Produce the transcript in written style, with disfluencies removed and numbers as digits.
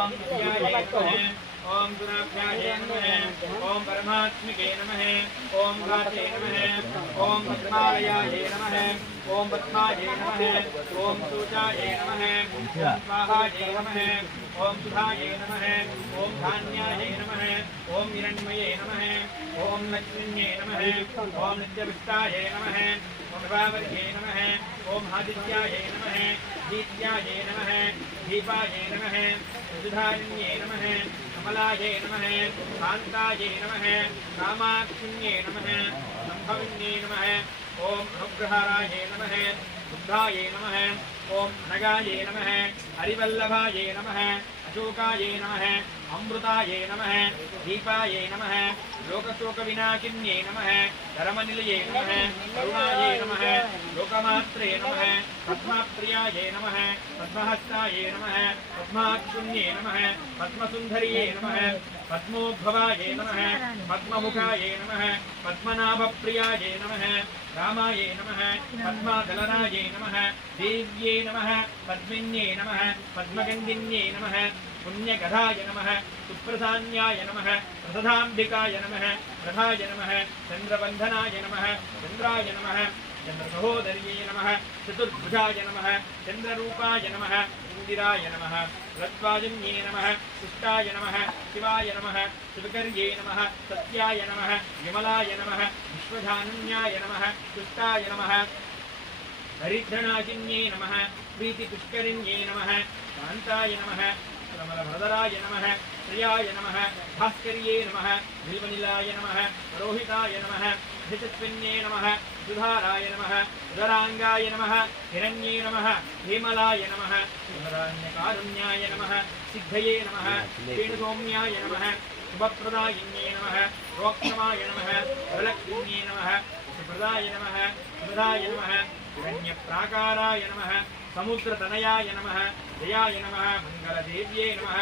ओम विद्याय नमः ओम गुणाभ्याय नमः ओम परमात्मिके नमः ओम वाचे नमः ओम पद्मालयाय नमः ओम पद्माय नमः ओम सूचाय नमः ओम स्वाहाय नमः ओम सुधाय नमः ओम धान्याय नमः ओम हिरण्मये नमः ओम लक्ष्मीये नमः ओम नित्यविष्टाय नमः ओम भावर्ये नमः ओम आदित्याय नमः दीत्याय नमः दीपाय नमः सुधारिण्ये नमः कमलाये नमः कान्ताये नमः कामाक्षिण्ये नमः सम्भविन्ये नमः ओम अनुग्रहाराय नमः बुद्धाये नमः ओम नगाये नमः हरिवल्लभाये नमः अशोकाये नमः अमृताये नमः दीपाये नमः लोकशोकविनाशिन्ये नमः धर्मनिलये नमः करुणाये नमः लोकमात्रे नमः पद्मप्रियाये नमः पद्महस्ताये नमः पद्माक्षुण्ये नमः पद्मसुन्दर्ये नमः पद्मोद्भवाये नमः पद्ममुखाये नमः पद्मनाभप्रियाये नमः रामाये नमः पद्मादलराये नमः देव्ये नमः पद्मिन्ये नमः पद्मगन्धिन्ये नमः पुण्यगधाय नमः सुप्रधान्याय नमः प्रसधाम्बिकाय नमः प्रधाय नमः चन्द्रबन्धनाय नमः चन्द्राय नमः चन्द्रसहोदर्ये नमः चतुर्भुजाय नमः चन्द्ररूपाय नमः इन्दिराय नमः रत्वाजन्ये नमः शिष्टाय नमः शिवाय नमः शिवकर्ये नमः सत्याय नमः विमलाय नमः विश्वधानन्याय नमः तुष्टाय नमः हरिद्रनाशिन्ये नमः प्रीतिपुष्करिण्ये नमः कान्ताय नमः प्रमलभरदराय नमः प्रियाय नमः भास्कर्ये नमः नीलमनिलाय नमः रोहिताय नमः धितस्विन्ये नमः सुधाराय नमः उदराङ्गाय नमः हिरण्ये नमः हेमलाय नमः सुधरान्यकारुण्याय नमः सिद्धये नमः वेणुसौम्याय नमः शुभप्रदायिन्ये नमः रोक्षमाय नमः वरलक्ष्म्ये नमः सुप्रदाय नमः सुधाय नमः हिरण्यप्राकाराय नमः समुद्रतनयाय नमः जयाय नमः मङ्गलदेव्ये नमः